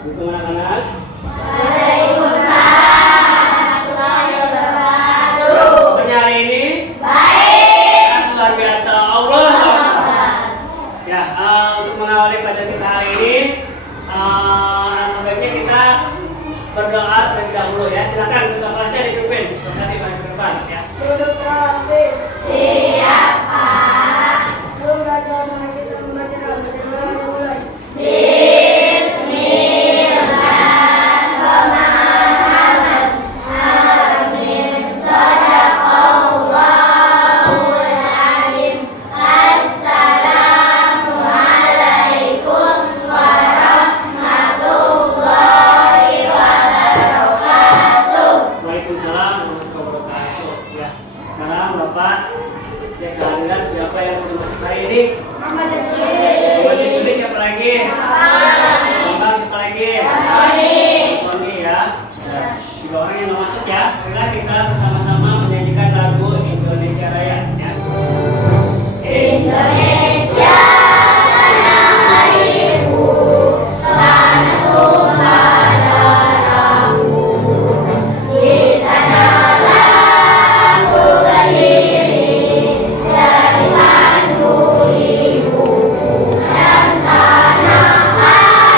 Assalamualaikum anak-anak. Waalaikumsalam warahmatullahi wabarakatuh. Kabarnya hari ini? Baik. Luar biasa. Allah Akbar. Ya, untuk mengawali pada kita hari ini, baiknya kita berdoa terlebih dahulu ya. Silakan untuk kelasnya dipimpin. Tadi maju ke depan ya. Duduk rapi. Siap, Pak. Belum belajar, mari kita membaca doa. Mulai. Waalaikumsalam warahmatullahi wabarakatuh. Ya, sekarang Bapak cek kehadiran siapa yang masuk hari ini? Mama dan Bapak Juli siapa lagi? Bapak siapa lagi? Tony ya. Tiga orang yang mau masuk ya. Marilah kita bersama-sama menyanyikan lagu Indonesia Raya ya. Indonesia tanah airku, tanah tumpah darahku. Di sanalah aku berdiri, dari pandu ibuku dan tanah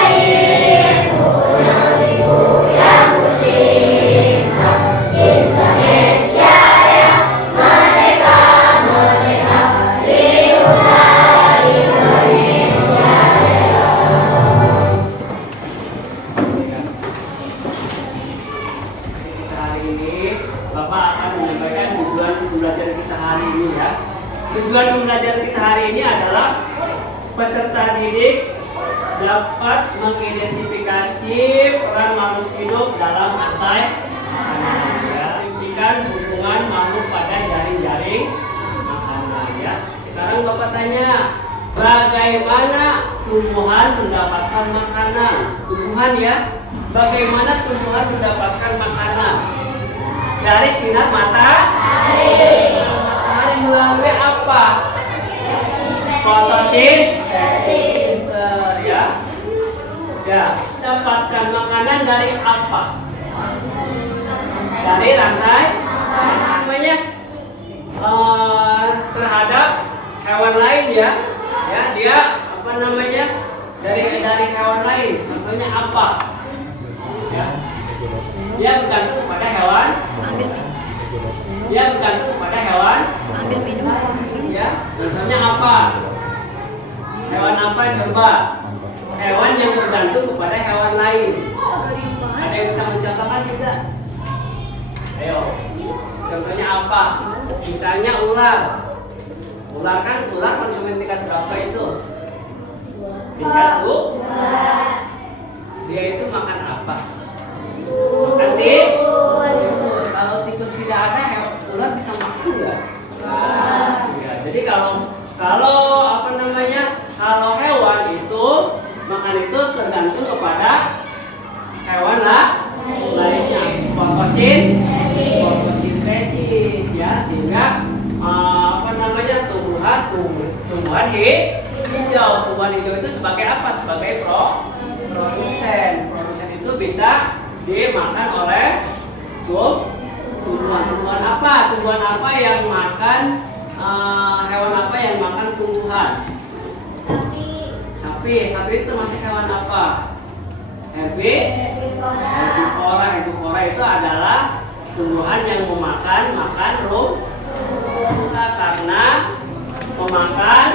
airku, negeriku yang ku cinta. Indonesia yang merdeka, merdeka, lihatlah Indonesia Raya. Hari ini Bapak akan menyampaikan tujuan pembelajaran kita hari ini ya. Tujuan pembelajaran kita hari ini adalah peserta didik dapat mengidentifikasi peran makhluk hidup dalam rantai makanan ya. Identifikasikan hubungan makhluk pada jaring-jaring makanan ya. Sekarang Bapak tanya, bagaimana tumbuhan mendapatkan makanan? Tumbuhan ya. Bagaimana tumbuhan mendapatkan makanan? Dari sinar matahari melalui apa? Fotosintesis ya. Ya, dapatkan makanan dari apa? Dari rantai namanya terhadap hewan lain ya. Ya, dia apa namanya? Dari hewan lain. Contohnya apa? Ya. Dia bergantung kepada hewan. Dia bergantung kepada hewan. Ya, contohnya apa? Hewan apa coba? Hewan yang bergantung kepada hewan lain. Ada yang bisa mencontohkan tidak? Ayo. Contohnya apa? Misalnya ular. Ular konsumen tingkat berapa itu? Tingkat 2. Dia itu makan apa? Tikus. Kalau tikus tidak ada, ular bisa makan nggak? Ya, jadi kalau apa namanya? Kalau hewan itu makan itu tergantung kepada hewan lainnya. Fotosintesis ya, sehingga apa namanya? Tumbuhan hijau. Tumbuhan hijau itu sebagai apa? Sebagai produsen. Produsen itu bisa dimakan oleh tumbuhan apa? Tumbuhan apa yang makan hewan apa yang makan tumbuhan? Sapi itu masih hewan apa? Herbivora. Herbivora itu adalah tumbuhan yang makan rumput karena memakan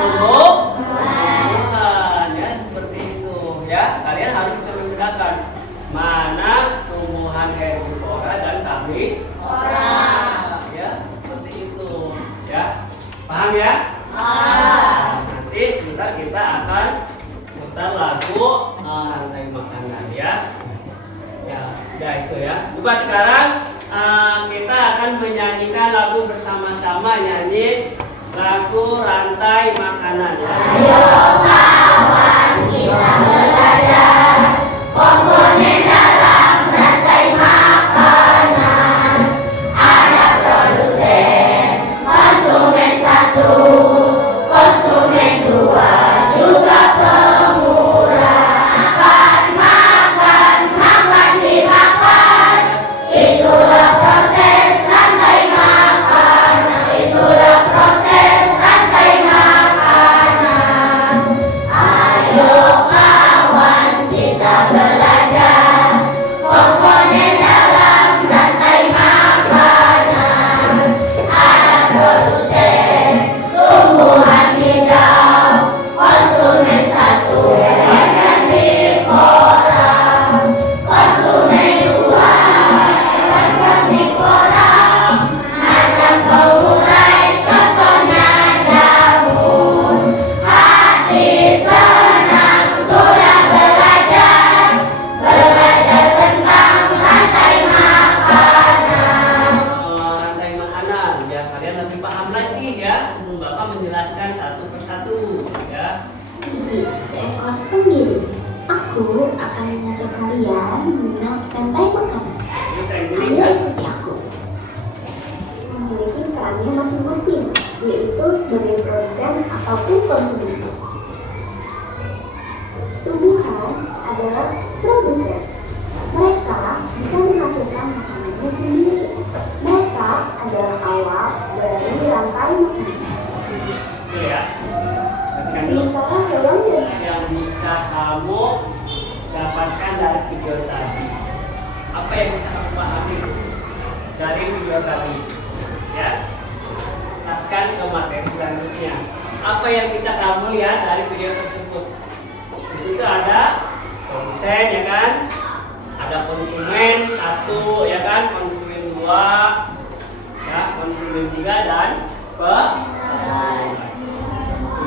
tumbuhan ya, seperti itu ya. Kalian harus bisa membedakan mana tumbuhan herbivora dan karnivora ya, seperti itu ya. Paham ya? Nanti sebentar kita akan putar lagu rantai makanan ya. Ya itu ya. Coba sekarang kita akan menyanyikan lagu bersama-sama, nyanyi lagu rantai makanan ya. Ayo kawan, kita belajar komponen dalam rantai makanan. Ada produsen, konsumen 1, konsumen 2, juga pemurah. Akan Aku akan mengajak kalian mengenal rantai makanan. Ayo ikuti aku. Memiliki perannya masing-masing, yaitu sebagai produsen ataupun konsumen. Tumbuhan adalah produsen. Mereka bisa menghasilkan makanannya sendiri. Mereka adalah awal dari rantai makanan. Betul ya. Sementara hewan dan Yang bisa kamu dapatkan dari video tadi. Apa yang bisa kamu pahami dari video tadi? Ya. Teruskan ke materi selanjutnya. Apa yang bisa kamu lihat dari video tersebut? Di situ ada produsen, ya kan? Ada konsumen 1, ya kan? Konsumen 2, ya, konsumen 3 dan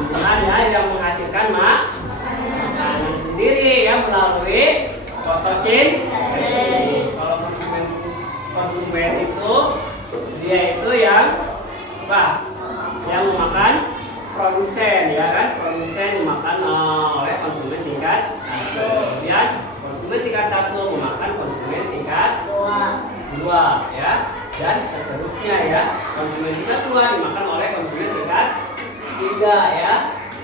kemudian ya yang menghasilkan makanan sendiri ya melalui fotosintesis. Kalau konsumen itu dia itu yang apa? Yang memakan produsen, ya kan? Produsen dimakan oleh konsumen tingkat 1. Kemudian konsumen tingkat 1 memakan konsumen tingkat 2, ya. Dan seterusnya ya. Konsumen tingkat 2 dimakan oleh konsumen tingkat 3, ya.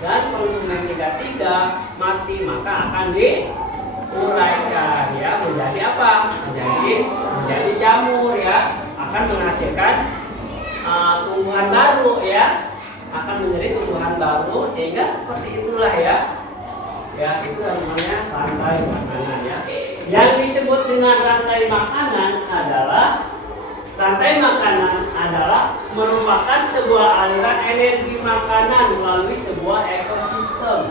Dan konsumen tingkat 3 mati maka akan diuraikan ya menjadi apa? Menjadi jamur ya. Akan menghasilkan tumbuhan baru ya. Akan menjadi tumbuhan baru sehingga seperti itulah ya. Ya, itu namanya rantai makanan ya. Yang disebut dengan rantai makanan adalah merupakan sebuah aliran energi makanan melalui sebuah ekosistem.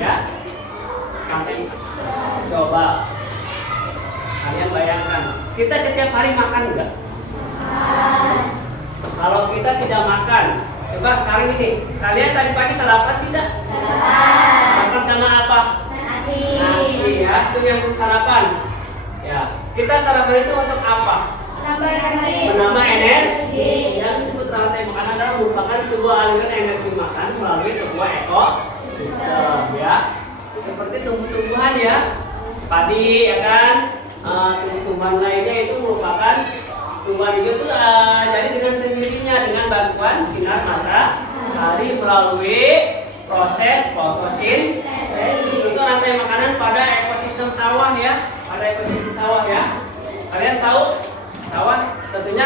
Ya. Sampai coba kalian bayangkan, kita setiap hari makan enggak? Kalau kita tidak makan, coba sekarang ini, kalian tadi pagi sarapan tidak? Sarapan sama apa? Nasi ya, itu yang sarapan. Ya, kita sarapan itu untuk apa? Menambah energi. Yang disebut rantai makanan adalah merupakan sebuah aliran energi makan melalui sebuah ekosistem ya. Seperti tumbuh-tumbuhan ya, padi ya kan, tumbuh-tumbuhan lainnya itu merupakan tumbuhan itu jadi dengan sendirinya dengan bantuan sinar matahari melalui proses fotosintesis. Itu rantai makanan pada ekosistem sawah ya, Kalian tahu sawah? Tentunya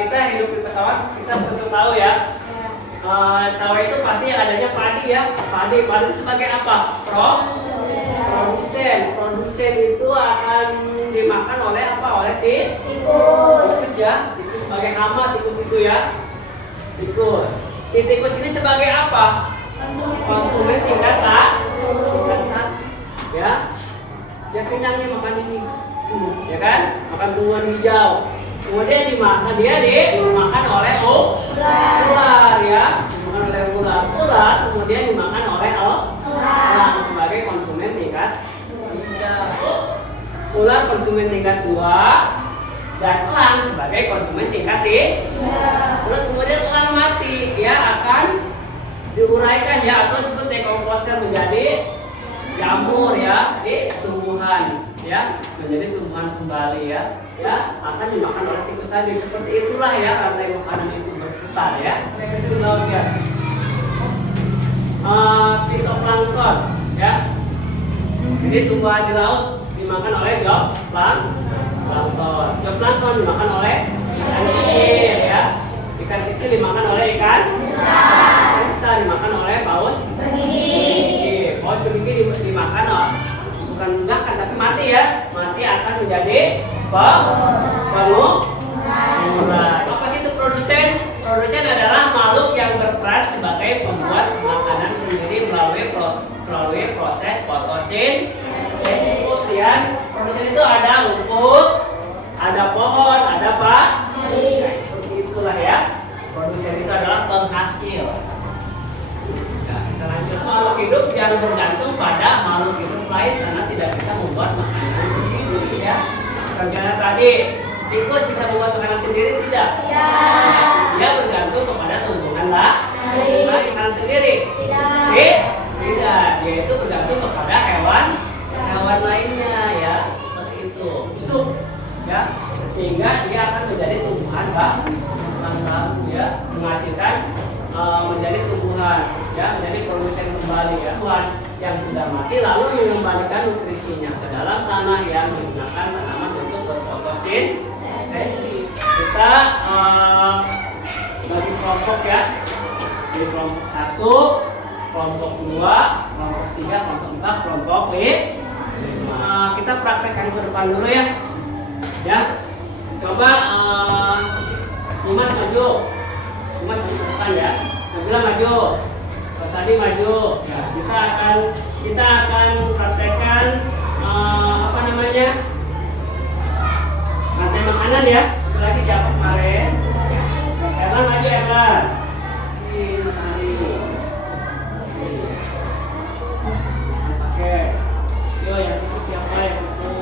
kita hidup di pesawat kita betul tahu ya. Sawah itu pasti adanya padi ya. Padi itu sebagai apa? Produsen itu akan dimakan oleh apa? Oleh tikus ya. Tikus sebagai hama tikus itu ya. Tikus. Si tikus ini sebagai apa? Konsumen tingkat 1 ya. Dia kenyang nih makan ini. Ya kan? Makan tumbuhan hijau. Kemudian dimakan oleh ular ya. Dimakan oleh ular kemudian dimakan oleh elang sebagai konsumen tingkat 3. Ular konsumen tingkat 2 dan elang sebagai konsumen tingkat 3. Terus kemudian elang mati ya akan diuraikan ya atau disebut dekomposer menjadi jamur ya di tumbuhan ya, menjadi tumbuhan kembali ya akan dimakan oleh tikus tadi. Seperti itulah ya rantai makanan itu berputar ya. Mereka itu laut ya. Fitoplankton ya. Jadi tumbuhan di laut dimakan oleh zooplankton. Zooplankton dimakan oleh ikan kecil ya. Ikan kecil dimakan oleh ikan besar dimakan oleh paus bergigi. Paus bergigi dimakan bukan makan tapi mati ya. Mati akan menjadi pengurai. Apa sih itu produsen? Produsen adalah makhluk yang berperan sebagai pembuat makanan sendiri melalui proses fotosintesis. Kemudian produsen itu ada rumput, ada pohon, ada apa? Seperti itulah ya. Produsen itu adalah penghasil. Kita lanjut. Makhluk hidup yang bergantung pada makhluk hidup lain karena tidak bisa membuat makanan sendiri ya. Karena tadi tikus bisa membuat makanan sendiri tidak? Dia bergantung kepada tumbuhan makanan sendiri. Tidak. Dia itu bergantung kepada hewan menjadi tumbuhan, ya, menjadi produsen kembali ya. Tumbuhan yang sudah mati lalu mengembalikan nutrisinya ke dalam tanah yang menggunakan tanaman untuk berfotosintesis. Kita bagi kelompok ya, di kelompok 1, kelompok 2, kelompok 3, kelompok 4, kelompok 5. Kita praktekkan ke depan dulu ya. Ya, coba Iman maju, Iman maju ke depan ya. Nabila maju, Mas Adi maju. Ya, kita akan praktekkan apa namanya? Rantai makanan ya. Itu lagi siapa kemarin? Erlan maju Erlan. Ini matahari. Pakai. Yo yang itu siapa yang itu?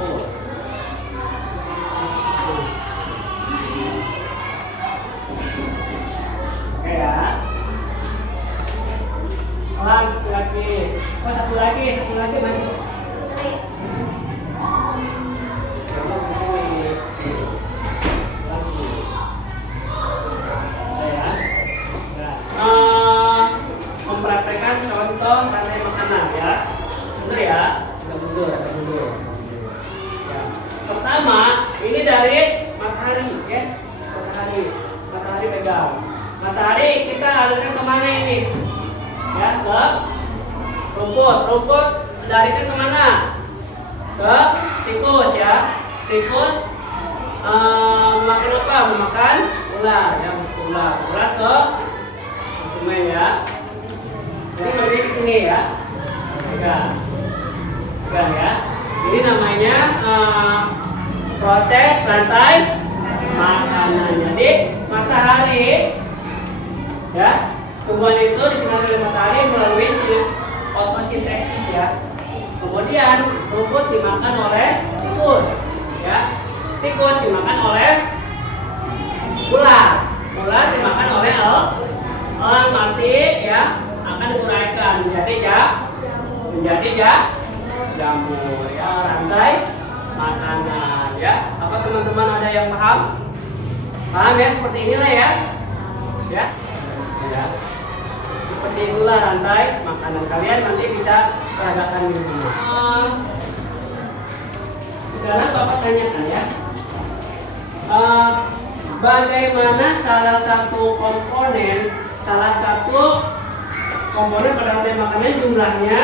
Oke ya. Satu lagi. Oh satu lagi maju. Mempraktekkan contoh rantai makanan ya. Benar ya? Agak mundur. Ya. Pertama, ini dari matahari ya. Matahari pegang. Matahari kita alirkan kemana ini? Ya, ke rumput larikan kemana? Ke tikus ya. Tikus makan apa? Memakan ular ya, ular ke konsumen ya. Jadi berdiri di sini ya. Pegang ya. Ini namanya proses rantai makanan. Jadi matahari ya, tumbuhan itu disinari oleh matahari melalui fotosintesis ya. Kemudian rumput dimakan oleh tikus ya. Tikus dimakan oleh ular dimakan oleh elang mati ya, akan diuraikan menjadi jamur ya, rantai makanan ya. Apa teman-teman ada yang paham ya, seperti inilah ya. Seperti itulah rantai makanan. Kalian nanti bisa peragakan di rumah. Sekarang Bapak tanyakan ya, bagaimana salah satu komponen pada rantai makanan jumlahnya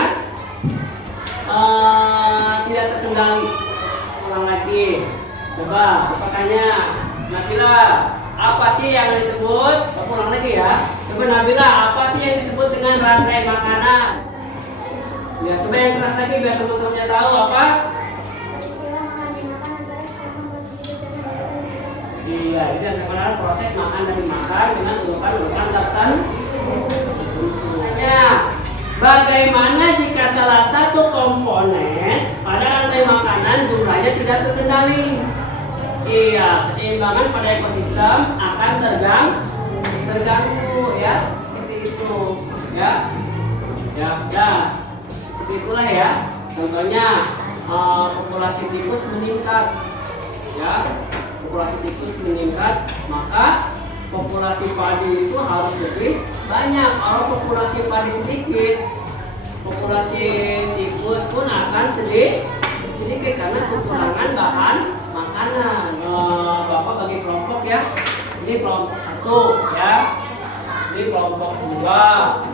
tidak terkendali. Ulang lagi, coba Bapak tanya Nabila, apa sih yang disebut? Ulang lagi ya. Coba Nabila, apa sih yang disebut dengan rantai makanan? Ya, coba yang keras lagi biar teman-temannya tahu apa? Iya, ini adalah proses makan dan dimakan dengan urutan tertentu. Bagaimana jika salah satu komponen pada rantai makanan jumlahnya tidak terkendali? Iya, keseimbangan pada ekosistem akan terganggu ya, seperti itu ya. Seperti itulah ya. Contohnya populasi tikus meningkat ya. Populasi tikus meningkat, maka populasi padi itu harus lebih banyak. Kalau populasi padi sedikit, populasi tikus pun akan sedikit karena kekurangan bahan makanan. Bapak bagi kelompok ya. Ini kelompok 1 ya. Ini kelompok 2.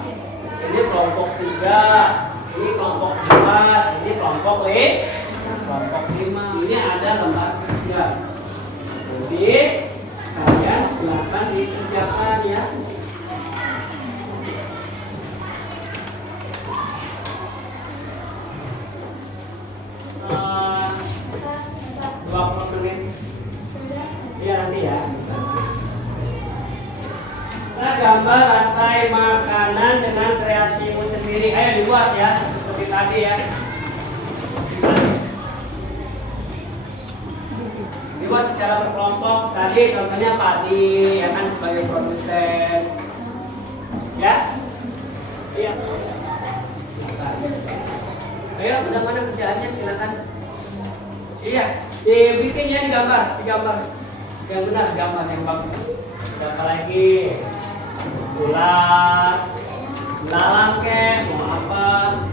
Ini kelompok 3. Ini kelompok 4. Ini kelompok 5. Ini ada lembar kerja. Jadi kalian silakan dikerjakan ya. Iya nanti ya. Nah, gambar rantai makanan dengan kreasimu sendiri. Ayo dibuat ya, seperti tadi ya. Dibuat secara berkelompok. Tadi contohnya padi, ya kan sebagai produsen. Ya. Iya. Ayo, udah mana kerjaannya? Silakan. Iya, dibikinnya digambar. Yang benar, gambar yang bagus. Gambar lagi. ular, belalang kek, mau apa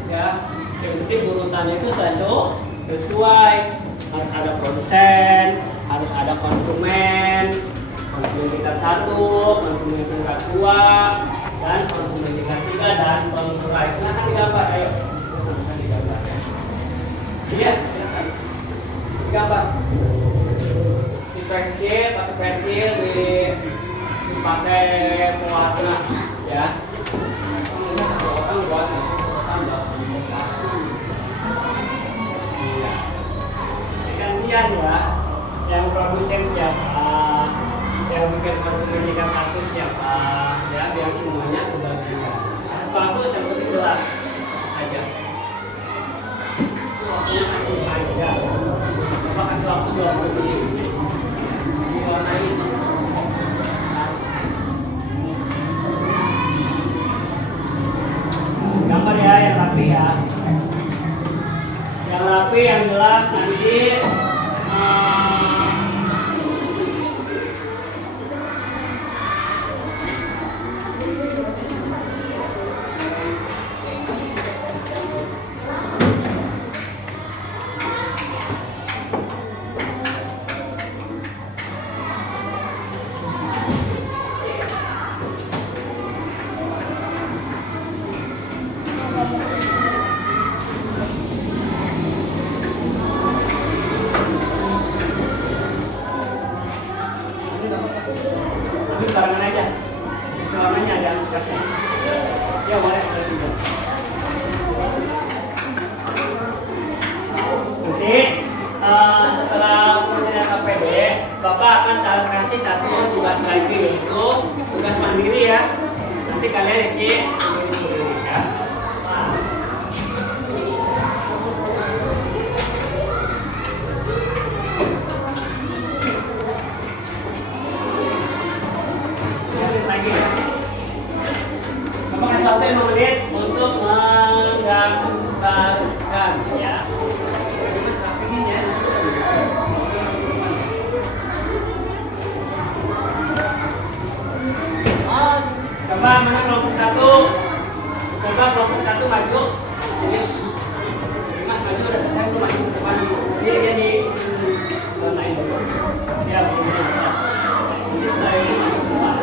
ya. Yang penting urutannya itu sesuai. Harus ada produsen, harus ada konsumen tingkat 1, konsumen tingkat 2, dan konsumen tingkat 3 dan pengurai. Silahkan digambar, ayo. Silahkan digambar. Iya, silakan. Digambar. Pakai pensil, dipakai pewarna, ya. Orang buat gantian ya. Yang produsen siapa, yang bikin konsumen satu siapa, ya biar semuanya kebagian. Bagus, yang penting jelas saja. Waktunya aja. Coba kasih waktu 2 menit. Diwarnain. Gambar ya, yang rapi ya. Yang rapi, yang jelas nanti. Ini barengan aja. Warnanya ada kasih. Ya boleh juga. Nanti setelah penyelesaian KPD, Bapak akan saya kasih satu tugas lagi, yaitu tugas mandiri ya. Nanti kalian isi sendiri ya. Bapak kasih waktu 5 menit untuk menggambarkan ya. Rapiin ya. Coba mana kelompok 1? Coba kelompok 1 maju. Ini Mas maju udah selesai tuh, maju ke depan. Dia di naik dulu. Ya, begini. Ini setelah ini maju ke depan.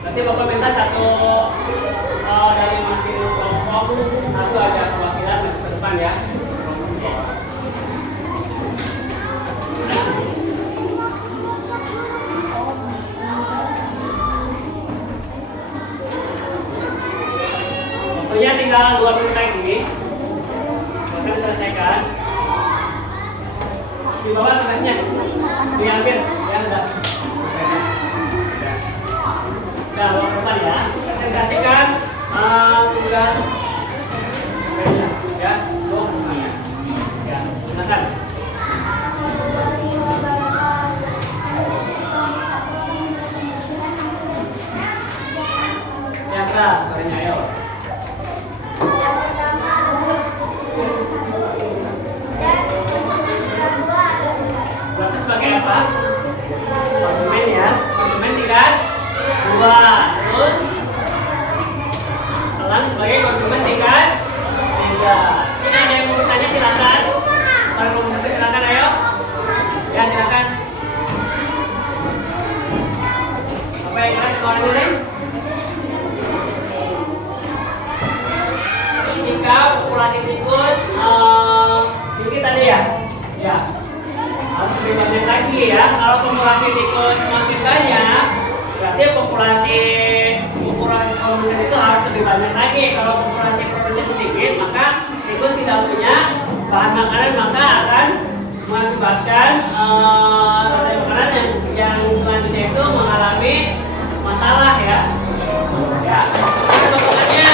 Nanti Bapak minta satu dari masing kelompok, satu ada perwakilan ke depan ya. Waktunya tinggal 2 menit lagi. Akan selesaikan. Di bawah tugasnya diambil ya sudah. Nah, bawa depan ya. Presentasikan tugas ya, dokumennya. Ya, silakan. Ya, keras suaranya ayo. Berarti sebagai apa? Konsumen ya. Konsumen tingkat 2. Terus pelan sebagai konsumen tingkat 3. Ini ada yang mau bertanya silakan. Kalau kelompok 1 silakan ayo. Ya silakan. Apa yang keras suaranya nih? Ini jika populasi tikus tinggi tadi ya? Ya. Harus lebih banyak lagi ya. Kalau populasi tikus semakin banyak, berarti populasi produsen itu harus lebih banyak lagi. Kalau populasi produsen sedikit, maka tikus tidak punya bahan makanan, maka akan mengakibatkan rantai makanan yang selanjutnya itu mengalami masalah ya. Ya, pembentukannya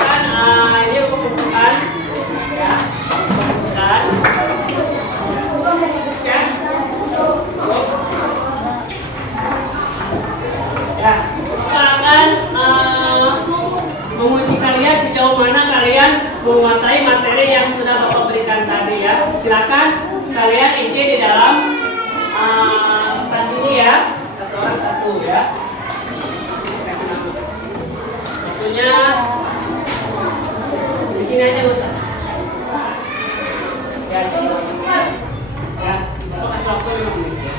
kan ini pembentukan ya, pembentukan ya, satu orang satu ya. Satunya di sini aja Ustaz. Ya, ya, kita kasih waktu 5 menit ya.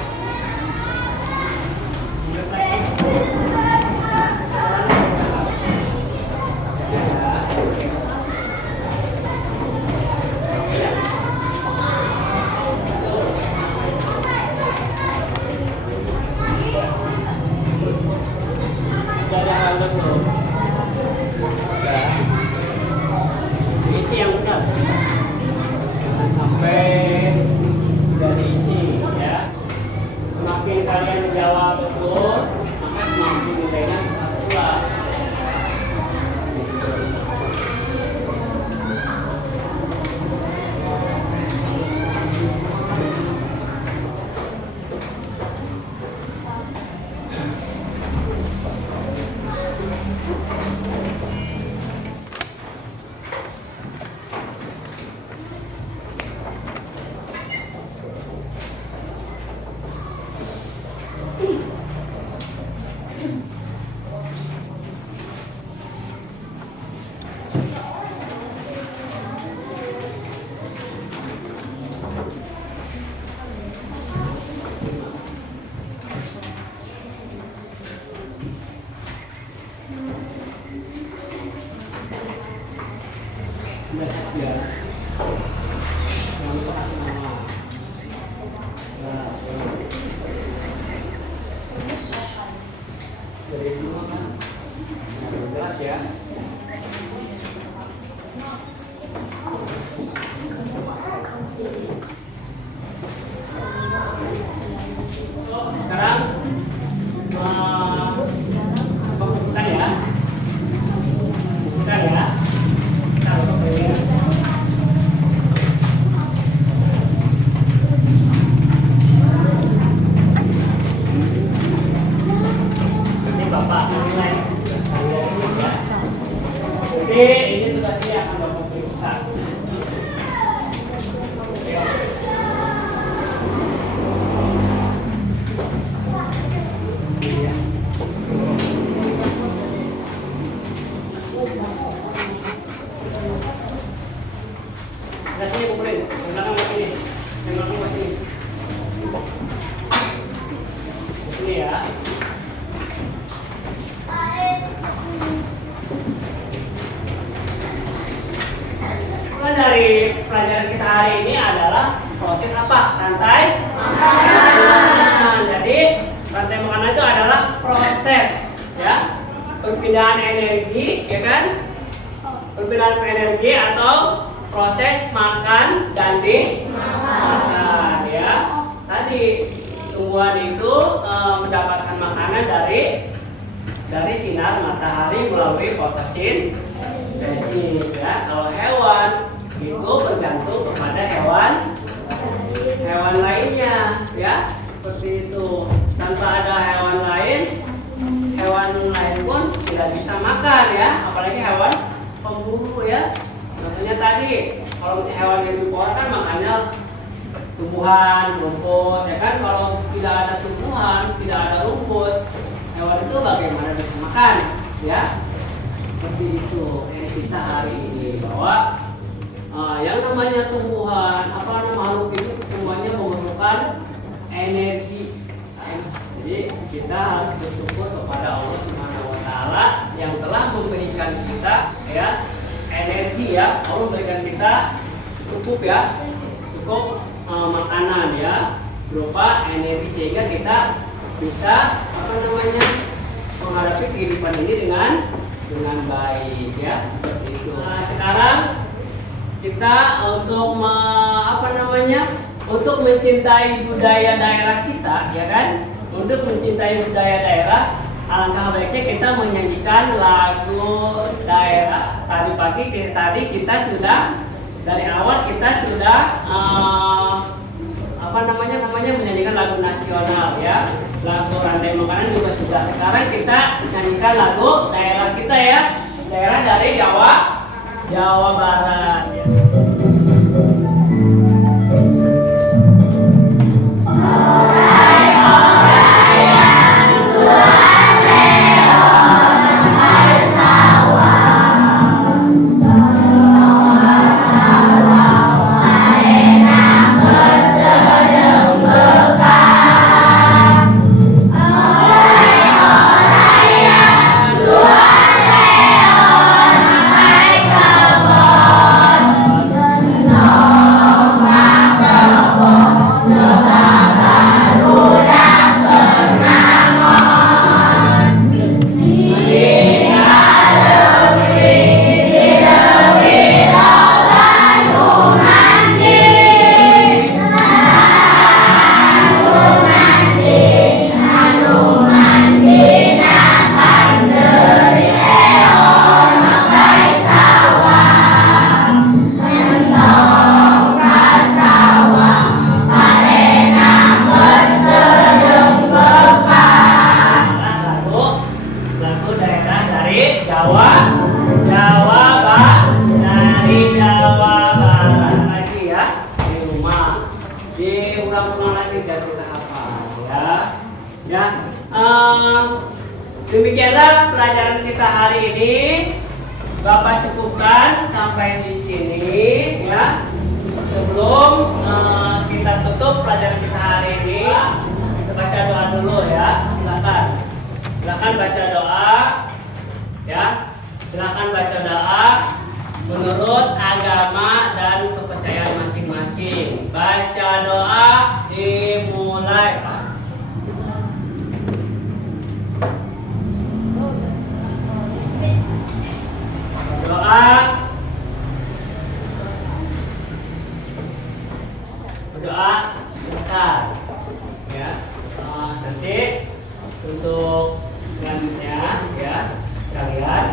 Ada hal belum? Diisi yang benar. Jangan sampai sudah diisi ya. Semakin kalian menjawab betul, maka semakin nilainya pula. Ya. Jangan lupa kasih nama. Nah, dari semua kan? Nah, jelas ya. Sekarang bukan ya. Bukan ya. Jadi ini tugasnya akan Bapak periksa. Tugasnya kumpulin, belakang masih ini, yang belakang masih ini. Ini ya. Dari pelajaran kita hari ini adalah proses apa? Rantai makanan. Jadi rantai makanan itu adalah proses ya perpindahan energi, ya kan? Perpindahan energi atau proses makan ganti makan ya. Tadi tumbuhan itu mendapatkan makanan dari sinar matahari melalui fotosintesis ya. Kalau hewan itu bergantung kepada hewan lainnya ya, seperti itu. Tanpa ada hewan lain pun tidak bisa makan ya, apalagi hewan pemburu ya. Maksudnya tadi kalau hewan herbivora kan makannya tumbuhan, rumput ya kan. Kalau tidak ada tumbuhan, tidak ada rumput, hewan itu bagaimana bisa makan ya. Seperti itu kita hari ini, bahwa yang namanya tumbuhan, makhluk itu semuanya memerlukan energi. Jadi kita harus bersyukur kepada Allah Subhanahu wa taala yang telah memberikan kita ya energi ya. Allah memberikan kita cukup makanan ya, berupa energi, sehingga kita bisa menghadapi kehidupan ini dengan baik ya, seperti itu. Nah, sekarang kita untuk mencintai budaya daerah kita ya kan, untuk mencintai budaya daerah, alangkah baiknya kita menyanyikan lagu daerah. Tadi kita sudah dari awal kita sudah menyanyikan lagu nasional ya, lagu rantai makanan juga sudah. Sekarang kita nyanyikan lagu daerah kita ya, daerah dari Jawa Barat ya. Orai, orai, Ya, demikianlah pelajaran kita hari ini. Bapak cukupkan sampai di sini ya. Sebelum kita tutup pelajaran kita hari ini, kita baca doa dulu ya. Silakan baca doa ya. Silakan baca doa menurut agama dan kepercayaan masing-masing. Baca doa dimulai. Berdoa sebentar ya. Nanti untuk selanjutnya ya kalian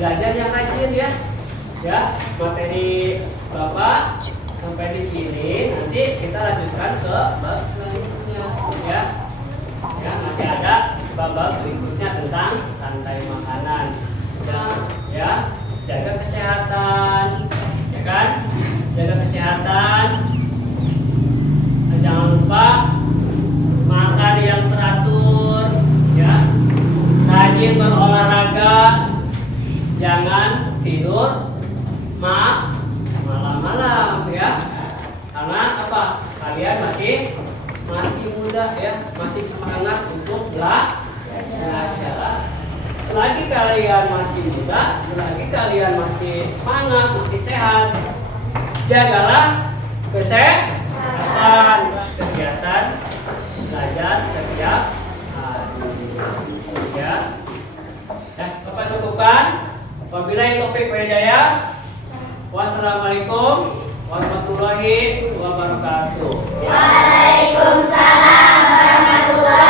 belajar yang rajin ya. Ya, materi Bapak sampai di sini, nanti kita lanjutkan ke bab selanjutnya ya. Ya, masih ada bab berikutnya tentang rantai makanan. Ya, jaga kesehatan, ya kan? Jaga kesehatan. Dan jangan lupa makan yang teratur, ya. Rajin berolahraga, jangan tidur malam-malam, ya. Karena apa? Kalian masih muda, ya, masih semangat untuk belajar. Selagi kalian masih muda, selagi kalian masih semangat, masih sehat, jagalah kesehatan, kegiatan belajar setiap hari. Ya, Bapak cukupkan. Wabillahi taufiq wal hidayah. Wassalamualaikum warahmatullahi wabarakatuh. Waalaikumsalam warahmatullahi